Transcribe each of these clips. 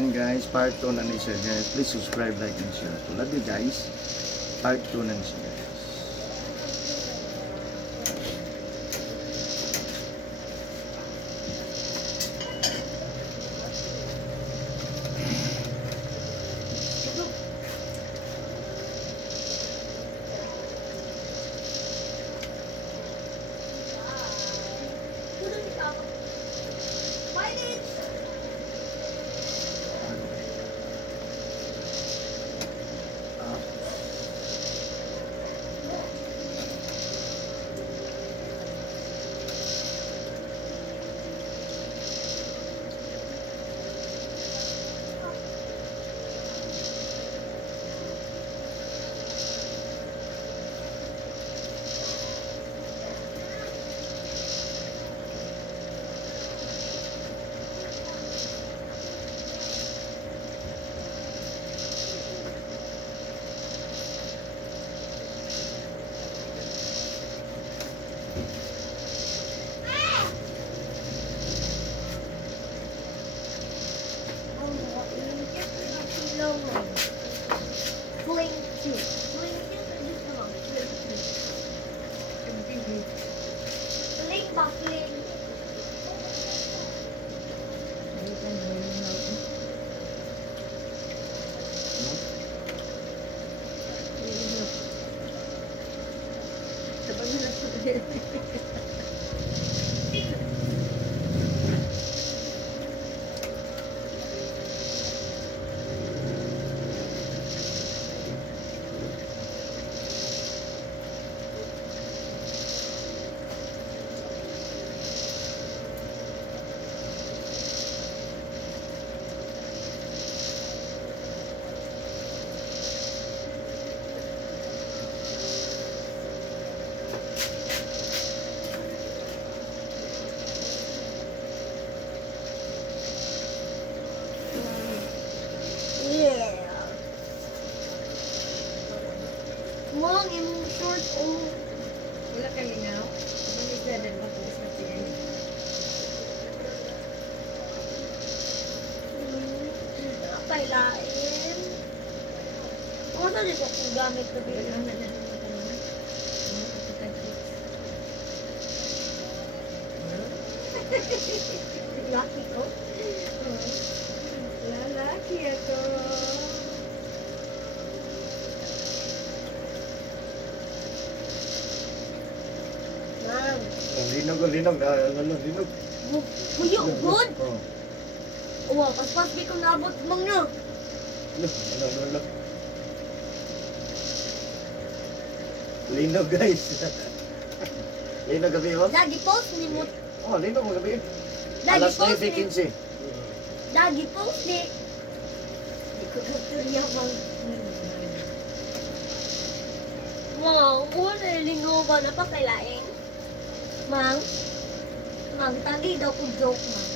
Ayan guys, part 2 na ni siya guys. Please subscribe, like, and share. Love you guys. Part 2 na ni siya guys. Long and short and Wala kami now. Manig na din matulis na siya. pailain. Ano sa dito kung gamit na Wala bilhin? na din ito naman. Ano ito ka-tips? Lucky ko. Lalaki ako. Ma'am. Linog, linog. Linog. Puyo, good. Oh. Wow, pas-pas di ko naabot mong nyo. Linog guys. Linog gabi mo? Dagi post ni mo. Oh, linog mo gabi. Dagi Alas post ni. 9:15. Dagi post ni. Di ko katurya bang. Wow, una lingo ba na pa kailain? Mang. Mang, tagi daw ko joke, mang.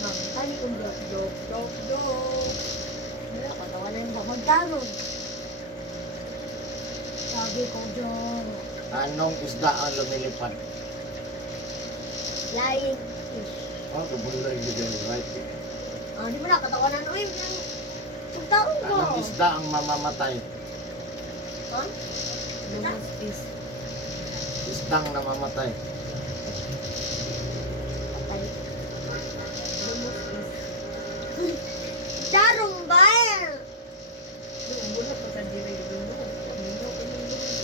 Mang, tagi ko joke. Wala, patawanan ba magkaroon? Tagi ko joke. Anong isda ang lumilipad? Lying fish. Oh, kabulay yun right. Ah, di mo na katawanan. Uy, pagtaon ko. Anong isda ang mamamatay? Ha? Lumos piece. Isdang namamatay. Patay. Lumos piece. Darong ba? Doon, wala pa sa diri lumos. Hindi ko yung lumos.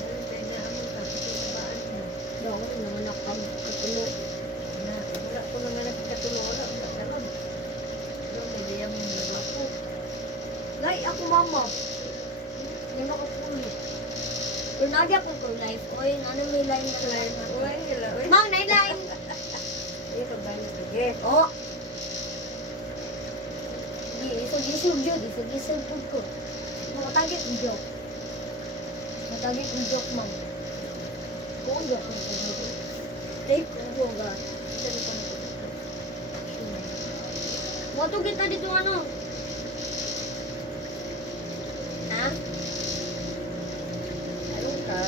Wala tayo na ang mga kapitid sa baan mo. Daw, naman ako ang katulo. Wala ko naman nakikatulo. Wala ka lang. Pero may diyang nagwapo. Lay, ako mama. Hindi mo ako pulo. Pero nagi ako ko life. Oy, ano may line na line na. Uy, hila. Uy. Mang, na line. Ay, pagbalit. Sige. Oh. Di, isog-isog yun. Isog-isog po ko. Makatagit ang joke. Makatagit ang joke, ma'am. Kung joke ang joke. Take ko ga. Sabi ko na ko. Wato kita dito ano? Ha? Ayun ka.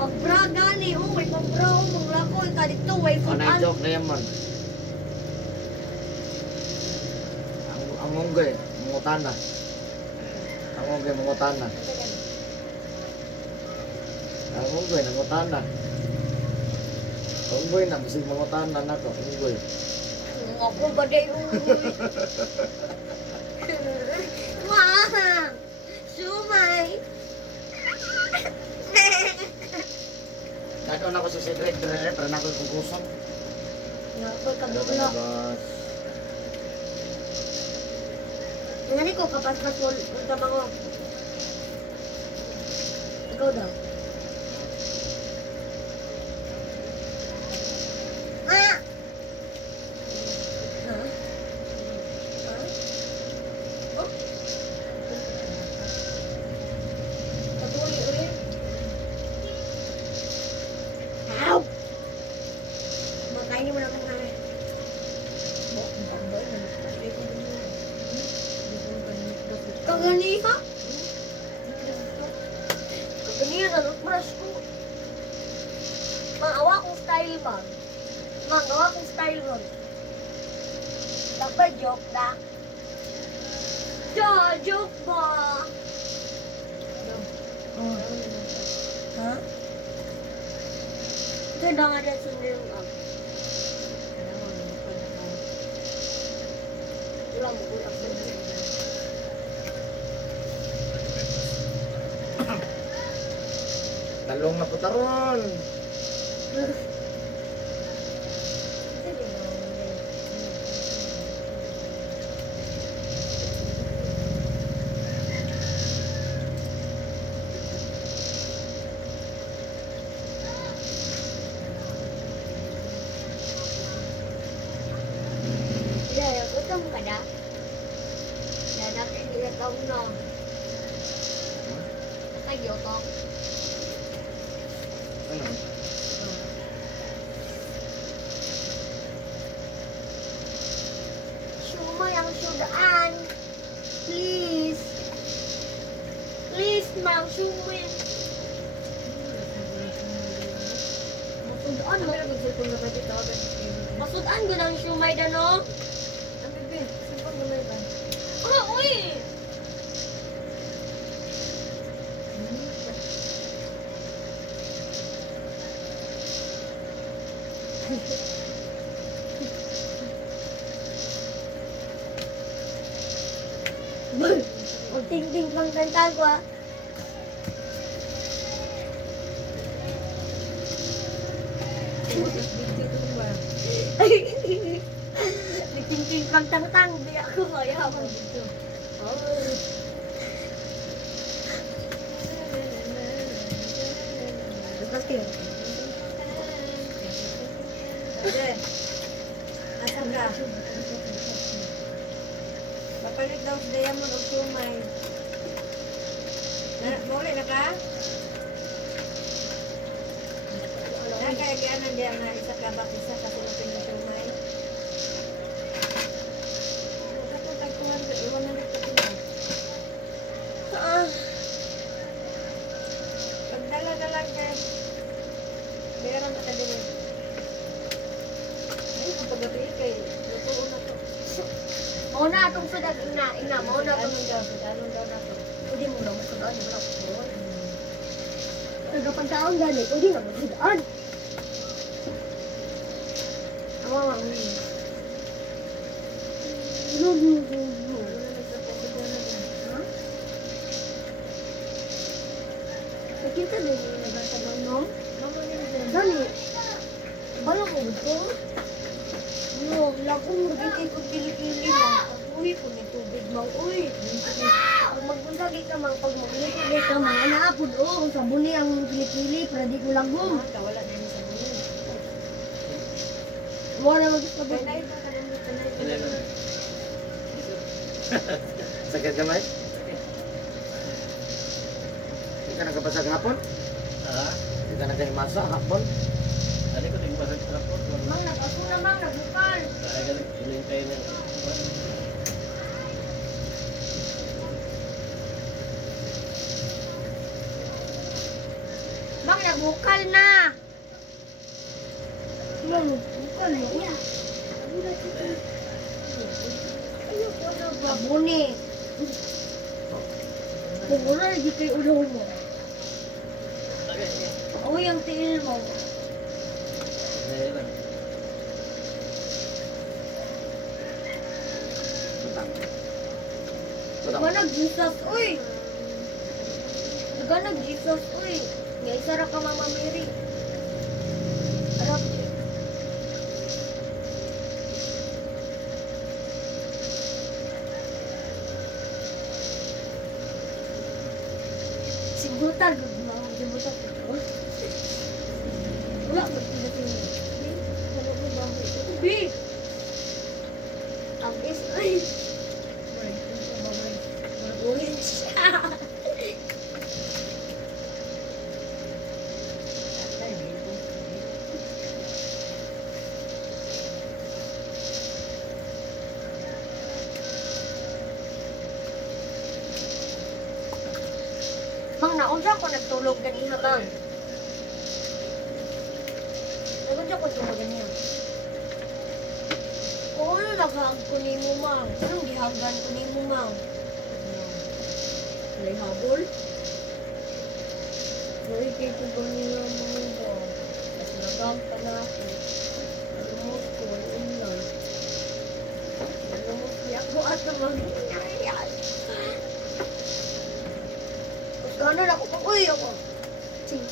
Pagbra gani, oh, may pagbra, oh, mong lako, ka dito, way O food na joke na yan man. Ang unggoy, mungutana. Ang unggoy, mungutana. Ang unggoy, nangutana. Unggoy na, bisig mangutana na ko, unggoy. Ako ba day Mom! Sumay! Nagkaon ako sa secret dire, pero na ko kukuson. Ako kabula. Ngani ko kapas-pas mo unta mga. Ikaw daw. Ah! Ha? Ha? Oh? Patuloy ulit. Ow! Makainin mo na kung namin. Kaganiha? Kaganiha na nagpras ko. Mangawa kong style ba? Mangawa kong style ba? Dapat joke na. Joke ba? Ha? Ito na nga dyan sundin ang ulang ulang sundin. Talong na putaron. Daya, gutom ka na? Dadak, hindi ka taong no. Nagyotok. Ano? Sumay ang sudaan. Please. Please, ma'am, sumay. Masudaan mo. Masudaan ko ng sumay na no? Ah, uy! Huwag ting-ting pang kanta ko ah. Ting-ting pang tang-tang. Di ako kaya ako. Oh. Lepas kayo. Asan ka? Papalit daw si Diamond o sumay. Muli na ka? Nagkayagyanan diya na isa ka bak isa kasulapin ng sumay. Katong tagtuhan ka, iwan na rin ka. Ah. Pagdala-dala ka. Meron na ka din. Ay, kung pag-gabi kay lutuon na to. Mau na itong sudag ina. Ina, mau na itong Anong daw? Anong daw na to? Pwede mo na masudaan. Di mo na kukuhan. Nagapag taon gani. Pwede na masudaan. Awa nga mo yun. Ano na nagsaposod na na din? Ha? Nakita din mo nagasa ng nom? Mama nila din. Gani. Bala ko ito. No, lakong magiging kong pili-pili lang. Uy, kung may tubig mang uy. Pag magbundagi ka mang, pag magbundagi ka mang, anaapod o, kung sabuni ang pili-pili, para di ko lagom. Kawala na yun sa bulan. Mo na Kaya magpapag... na ito, kanang ito. Sakit kamay? Hindi ka nagkapasag hapon? Ah, Hindi ka nagkahimasa hapon? ano ko tingin masag trapot. Mang, nag-ako na mang, nagbukal. Kaya galing hinintay niya. Mang, nagbukal na. Mang, nagbukal na. Ayoko na Abuni. Kung wala, hindi kayo ulo mo. Okay, sige. Ako yung tiil mo. Dahil lang. Tutang. Tutang. Diba nag-Jesus, uy! Diba nag-Jesus, uy! May isa ra ka Mama Mary. Arap, Sibutan, mga sibutan ko. Wala ko sila tingin. Wala ko ba ako ito? Ubi! Ang is, ay! Magulit siya! Mang, naunsa ko nagtulog ganiha, Mang. Naunsa ko tulog ganiha. Oo, naghahag ko ni mo, Mang. Anong gihagan ko ni mo, Mang? May habol? Uy, kay ko ba niya, Mang, ba? At nagam pa na ako. Lumos ko, walang lang. Lumos niya ako at namangyayan. Gano'n ako pag uy ako. Ching.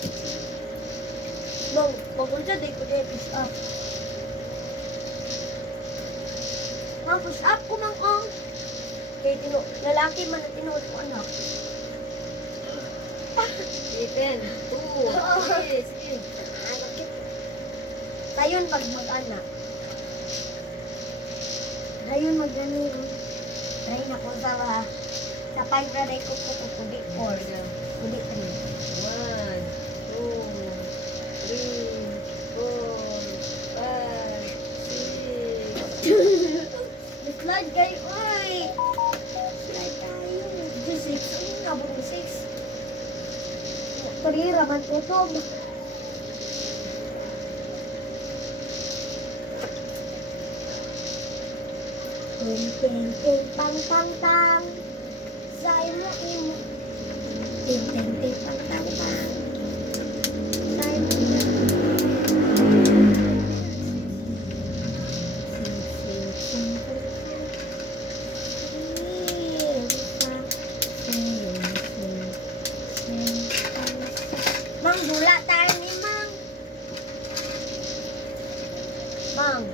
Bang, pagunta day ko day push up. Mang push up ko mang ang. Kaya lalaki man na tinuod ko anak. Ethan, 2, 3. Dayon pag mag-anak. Dayon mag-ganiro. Try na ko sa pag-raday ko kudi 4. Kudi 3. 1, 2, 3, 4, 5, 6. Slide kayo, oy! Slide tayo. Just 6. Ano nga ba 6? Karira man tutog. Ting ting ting pang pang pang. Say mo imo. Ting ting ting pang pang pang. Say mo Mang, gula tayo ni Mang. Mang.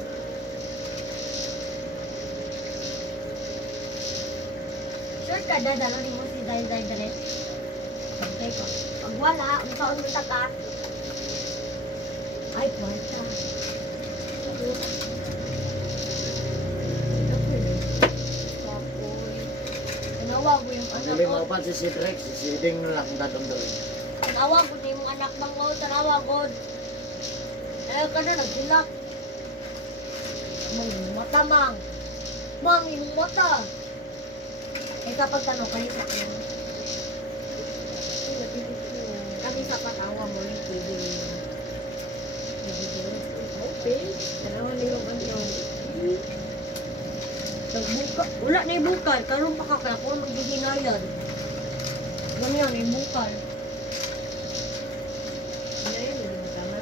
Sure ka, dadala rin mo si Zay Zay Dalet? Okay ko. Pag wala, ang taon mo ka. Ay, kwarta. Kapoy. Tanawa ko yung anak Dili ko. mo pa si Cedric, si Siding lang datong doon. Tanawa ko na yung anak bang ko. Tanawa ko. Ayaw ka na, nagsilak. Mang, mata, Mang. Mang, yung mata. Eh, kapag tanong kayo sa akin. Kami sa patawa mo ni TV. Okay. Tanawan niyo yung ano. Nagbuka. Wala na ibukal. Karoon pa ka kaya kung maghihinayan. Ganyan, ibukal. Ano yun? Hindi mo tama.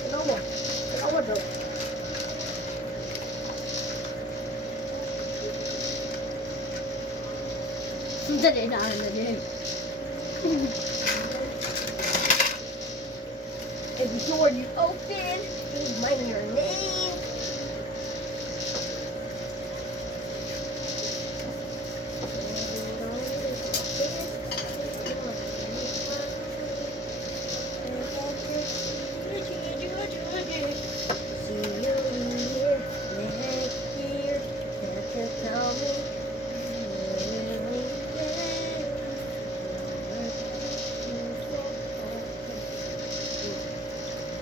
Tanawa. Tanawa daw. Dali na ano din. If the door is open, please mind your name. See you here, next year, have to tell me.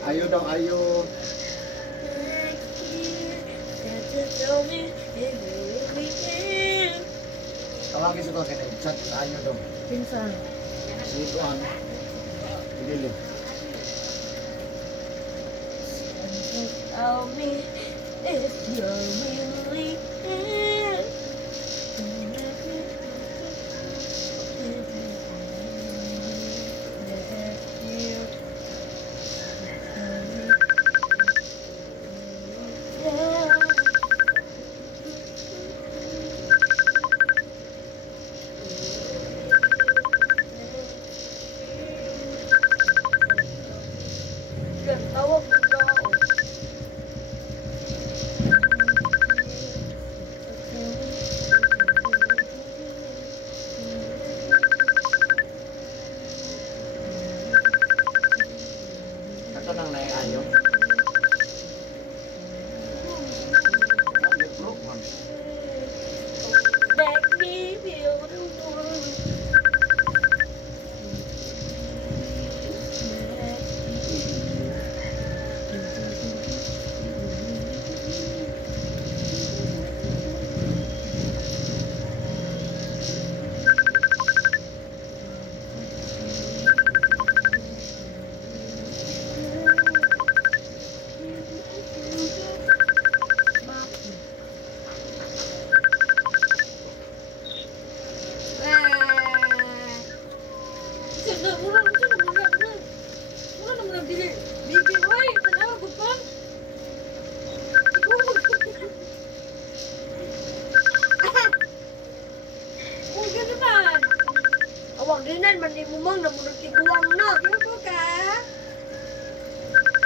Ayo daw, ayo. Tawagin sa ko kaya chat ayo daw. Pinsan. Si Juan. Dili. Tell me if you're really here. man ni mo mang namunod tiguang na. Yubo ka?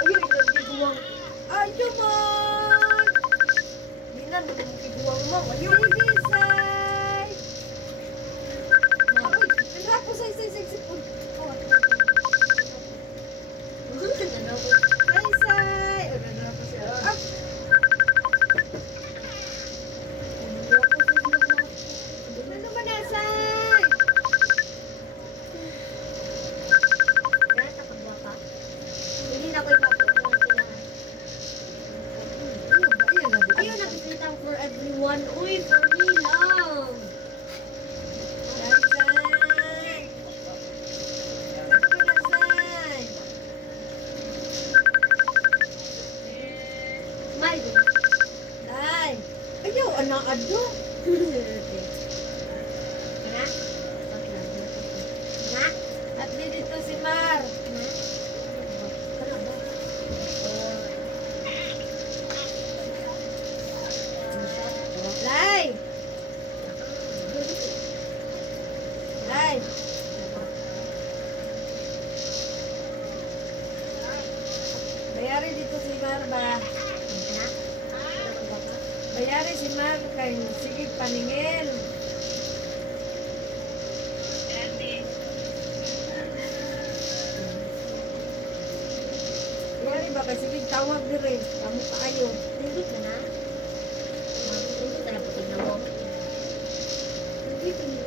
Ayun, nagtiguang. Ay, man! Di na namunod tiguang mo. Ayun. Sige, say. Ay, tira ko sa sipon. Kawat ko. Nanawag. Say, say. O, nandun ako siya. Ah, ano naman na, say? Hindi na ko ipapagod ng kailangan. Ayun na. Ayun, nakikitang for everyone. Uy, for me lang. Say, say. Ano naman na, say? Smile din. Say. Ayaw, anak, ado. Nga? Nga? At dito si Mar. Nga? Ano ba? Lay! Lay! Bayari dito si Mar ba? Nga? Ano ba ka? Bayari si Mar kay sige paningin. Bayari ba kay sige tawag dire. Kamu kaayo. Nindot na na? Nindot na na putog na mo. Nindot na na.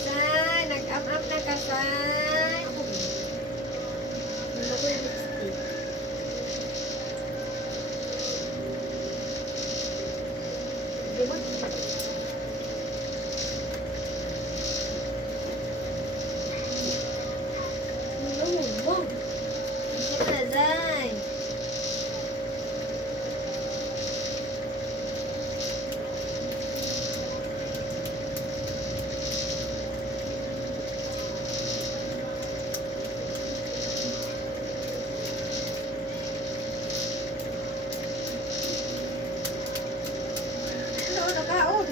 Say, nag-up-up na ka, say. Ako ba? Nindot ko yung lipstick. Di ba? Nindot mo. Sige na, say. Ano, nakaon?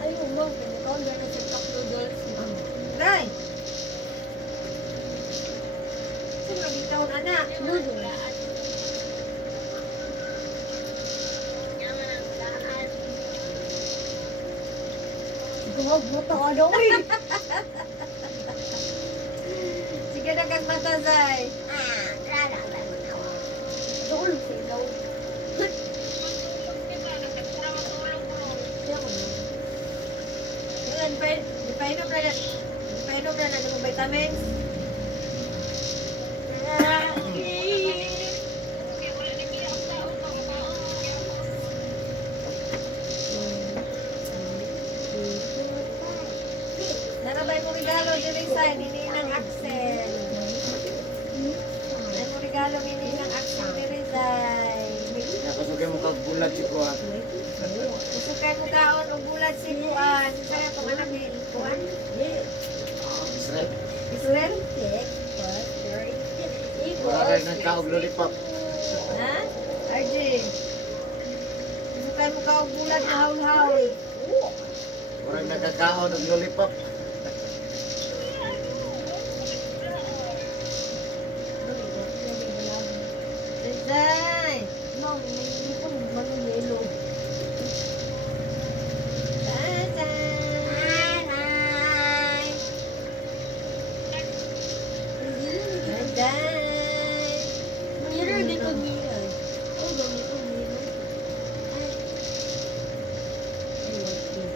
Ayun mo, pinaka-order na sa Top Noodles. Day! Saan nagitaw na na? Noodles. Gawag mo to, ano? Uy! Sige na kang mata, say. Doon, silaw. Siya ko na. Yun, painom na na. Painom na na ng vitamins. Narabay mo regalo diri sa ni Ninang Axel. Ay mo regalo ni Ninang Axel diri sa. Nakasugay mo kag bulat si Kuha. Usukay mo kaon og bulat si Kuan. Kaya to anak ni Kuan. Israel. Israel? Wala rin ng kaog lollipop. Ha? RJ. Usukay mo kaog bulat na haul-haul. Wala nagkakaon ng lollipop. Rizay! Mom, may ipon mga yellow. Rizay! Rizay! Mirror dito, mirror. Oh, ganito, mirror. Ay. I love you.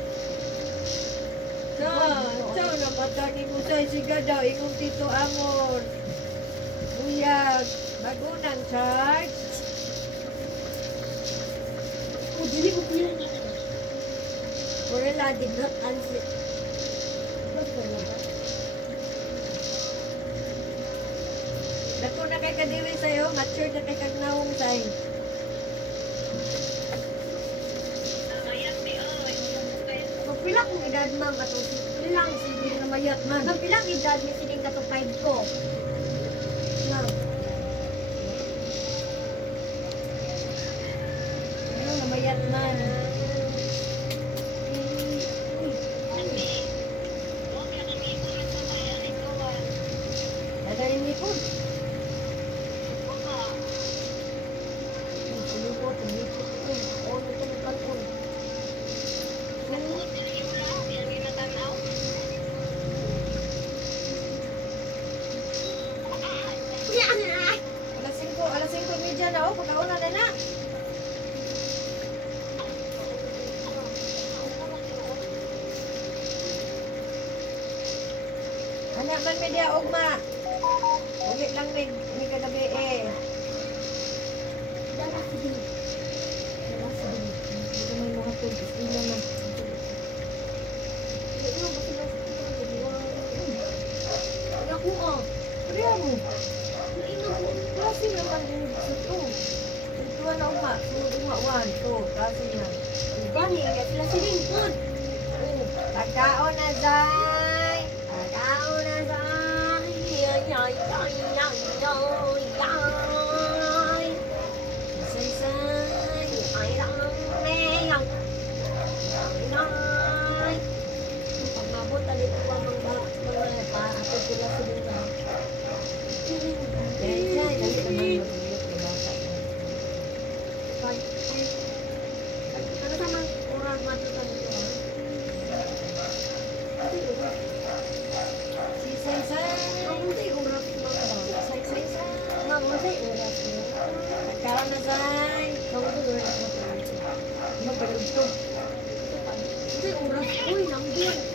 So namatagi mo sa siga daw, ikong Tito Amor. Buyag, bagunang charge. Oh, dili mo yun. Corella did not answer. Ba't wala ba? Dako na kay kadiri sa'yo, mature na kay kagnawong sa'yo. Magpila kong edad, ma'am, ato si pilang sige na mayat, ma'am. Magpilang edad, may sining kato 5 ko. Ma'am. Ano, namayat man. Anak man media ugma. Ulit lang may kagabi eh. Dala si Dili. Dala si Dili. Hindi ko may mga tubig. Hindi naman. Hindi mo ba sila sa ito? Hindi mo. Ay, ako ah. Kaya mo. Nainom ko. Klase naman yung sa ito. Ito na ugma. Sunod ugma. 1, 2. Kasi na. Gani, sila si Lingkod. Pagkaon na, Zay. Agaw na sa yay, yay, yay, yay, yay. Say, ay lang may ay. Ay. Pag mabot talit ko ang mga paatod ko lang sila na. Zay, Zay. Dali ka man mag-iit. Binata mo. Ano sa mga oras matutan ito? Ito yung oras. Si Zay, Zay. Ito yung oras mga ba? Zay, Zay, Zay. Mga sa oras mo. Pagkaon na, Zay. Kung ito oras mo. Magpalugtog. Ito yung oras. Uy, nambing.